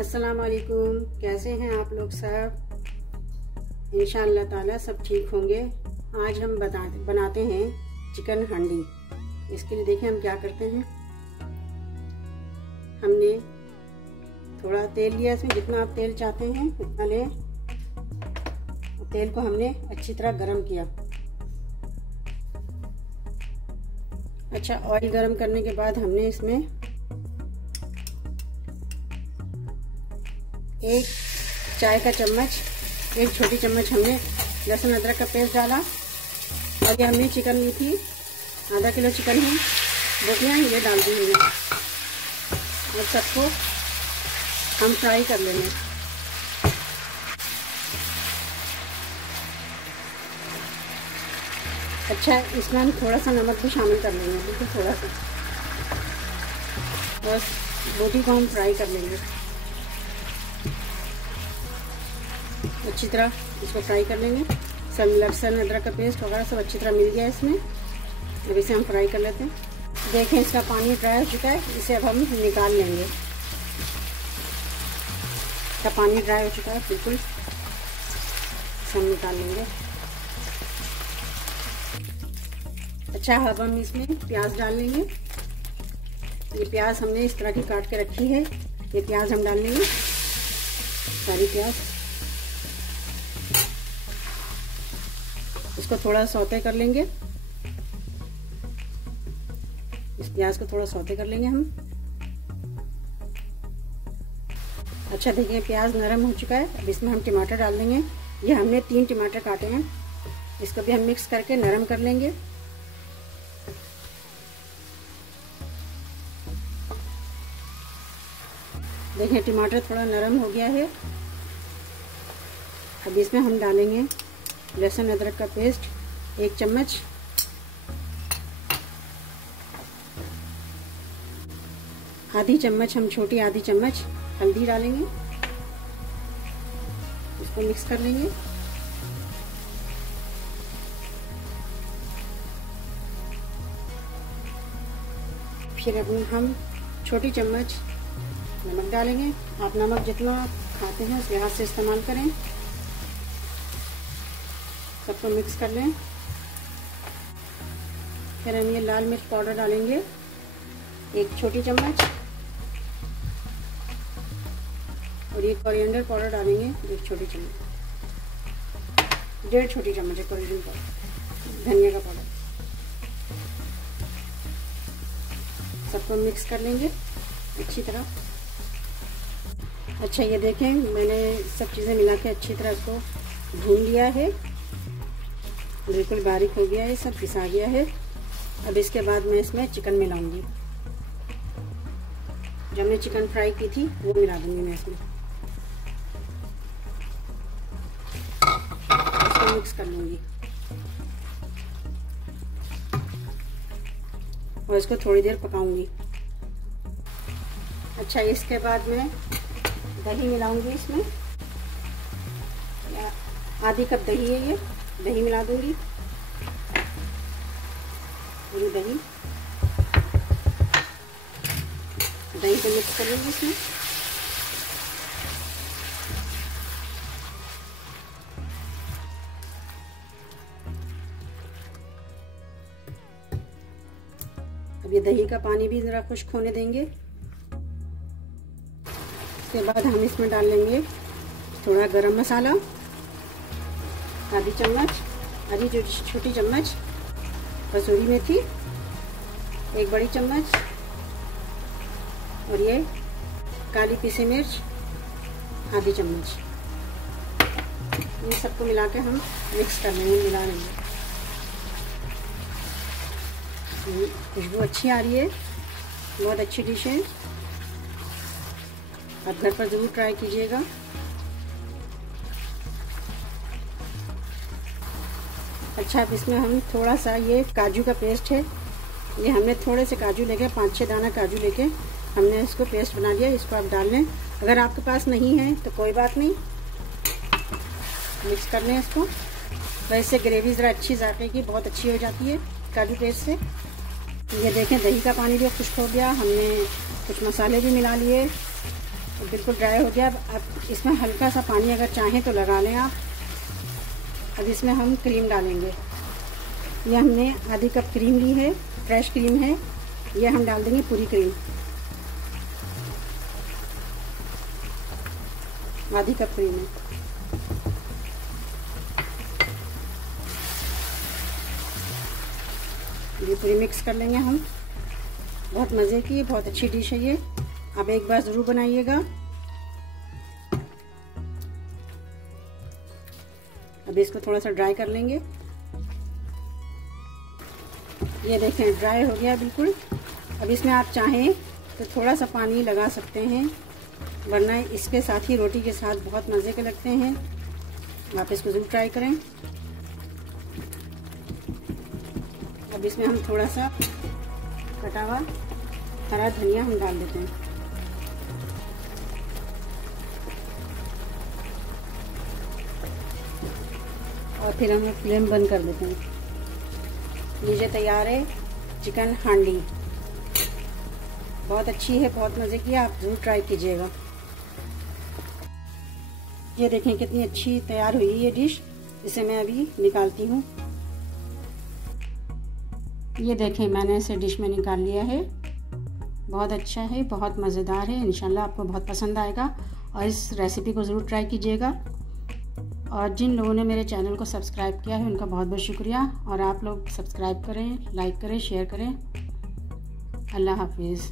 अस्सलाम वालेकुम। कैसे हैं आप लोग सब? इंशाअल्लाह ताला सब ठीक होंगे। आज हम बनाते हैं चिकन हांडी। इसके लिए देखिए हम क्या करते हैं। हमने थोड़ा तेल लिया, इसमें जितना आप तेल चाहते हैं उतना लें। तेल को हमने अच्छी तरह गरम किया। अच्छा, ऑयल गरम करने के बाद हमने इसमें एक चाय का चम्मच, एक छोटी चम्मच हमने लहसुन अदरक का पेस्ट डाला। और ये हमने चिकन ली थी, आधा किलो चिकन है, बोटियाँ ये डाल दी हमने। और सबको हम फ्राई कर लेंगे। अच्छा, इसमें हम थोड़ा सा नमक भी शामिल कर लेंगे, बिल्कुल थोड़ा सा। बस बोटी को हम फ्राई कर लेंगे अच्छी तरह। इसको फ्राई कर लेंगे। सब लहसुन अदरक का पेस्ट वगैरह सब अच्छी तरह मिल गया इसमें। अब इसे हम फ्राई कर लेते हैं। देखें इसका पानी ड्राई हो चुका है, इसे अब हम निकाल लेंगे। इसका पानी ड्राई हो चुका है बिल्कुल, हम निकाल लेंगे। अच्छा, अब हम इसमें प्याज डाल लेंगे। ये प्याज हमने इस तरह की काट के रखी है, ये प्याज हम डाल लेंगे, सारी प्याज। इसको थोड़ा सौते कर लेंगे। इस प्याज को थोड़ा सौते कर लेंगे हम। अच्छा, देखिए प्याज नरम हो चुका है। अब इसमें हम टमाटर डाल देंगे। ये हमने 3 टमाटर काटे हैं, इसको भी हम मिक्स करके नरम कर लेंगे। देखिए टमाटर थोड़ा नरम हो गया है। अब इसमें हम डालेंगे लहसुन अदरक का पेस्ट 1 चम्मच, आधी चम्मच हम छोटी आधी चम्मच हल्दी डालेंगे। इसको मिक्स कर लेंगे। फिर अपनी हम छोटी चम्मच नमक डालेंगे। आप नमक जितना खाते हैं उस लिहाज से इस्तेमाल करें। सबको मिक्स कर लें। फिर हम ये लाल मिर्च पाउडर डालेंगे 1 छोटी चम्मच, और ये कोरिएंडर पाउडर डालेंगे 1 छोटी चम्मच, 1.5 छोटी चम्मच है कोरिएंडर पाउडर, धनिया का पाउडर। सबको मिक्स कर लेंगे अच्छी तरह। अच्छा, ये देखें मैंने सब चीज़ें मिला के अच्छी तरह इसको भून लिया है, बिल्कुल बारीक हो गया है, सब पिसा गया है। अब इसके बाद मैं इसमें चिकन मिलाऊंगी। जब हमने चिकन फ्राई की थी वो मिला दूंगी मैं इसमें। इसको मिक्स कर लूंगी और इसको थोड़ी देर पकाऊंगी। अच्छा, इसके बाद मैं दही मिलाऊंगी इसमें। आधी कप दही है, ये दही मिला दूंगी। पूरी दही को मिक्स कर लूंगी इसमें। अब ये दही का पानी भी जरा खुश्क होने देंगे। इसके बाद हम इसमें डाल लेंगे थोड़ा गरम मसाला, आधी चम्मच, आधी छोटी चम्मच कसूरी मेथी, 1 बड़ी चम्मच, और ये काली पीसी मिर्च आधी चम्मच। इन सबको मिला के हम मिक्स कर लेंगे, मिला लेंगे। खुशबू अच्छी आ रही है, बहुत अच्छी डिश है। आप घर पर ज़रूर ट्राई कीजिएगा। अच्छा, अब इसमें हम थोड़ा सा ये काजू का पेस्ट है, ये हमने थोड़े से काजू लेके 5-6 दाना काजू लेके हमने इसको पेस्ट बना लिया। इसको आप डाल लें। अगर आपके पास नहीं है तो कोई बात नहीं, मिक्स कर लें इसको। वैसे ग्रेवी ज़रा अच्छी जायके की बहुत अच्छी हो जाती है काजू पेस्ट से। ये देखें दही का पानी भी खुश्क हो गया। हमने कुछ मसाले भी मिला लिए, तो बिल्कुल ड्राई हो गया। अब इसमें हल्का सा पानी अगर चाहें तो लगा लें आप। अब इसमें हम क्रीम डालेंगे। ये हमने आधी कप क्रीम ली है, फ्रेश क्रीम है। ये हम डाल देंगे पूरी क्रीम, आधी कप क्रीम है। ये पूरी मिक्स कर लेंगे हम। बहुत मज़े की, बहुत अच्छी डिश है ये। आप एक बार ज़रूर बनाइएगा। अब इसको थोड़ा सा ड्राई कर लेंगे। ये देखें ड्राई हो गया बिल्कुल। अब इसमें आप चाहें तो थोड़ा सा पानी लगा सकते हैं, वरना इसके साथ ही रोटी के साथ बहुत मज़े के लगते हैं। आप इसको ज़रूर ट्राई करें। अब इसमें हम थोड़ा सा कटा हुआ हरा धनिया हम डाल देते हैं। और फिर हम फ्लेम बंद कर देते हैं। लीजिए तैयार है चिकन हांडी। बहुत अच्छी है, बहुत मज़े की है, आप ज़रूर ट्राई कीजिएगा। ये देखें कितनी अच्छी तैयार हुई ये डिश। इसे मैं अभी निकालती हूँ। ये देखें मैंने इसे डिश में निकाल लिया है। बहुत अच्छा है, बहुत मज़ेदार है। इंशाल्लाह आपको बहुत पसंद आएगा और इस रेसिपी को ज़रूर ट्राई कीजिएगा। और जिन लोगों ने मेरे चैनल को सब्सक्राइब किया है उनका बहुत बहुत शुक्रिया। और आप लोग सब्सक्राइब करें, लाइक करें, शेयर करें। अल्लाह हाफिज़।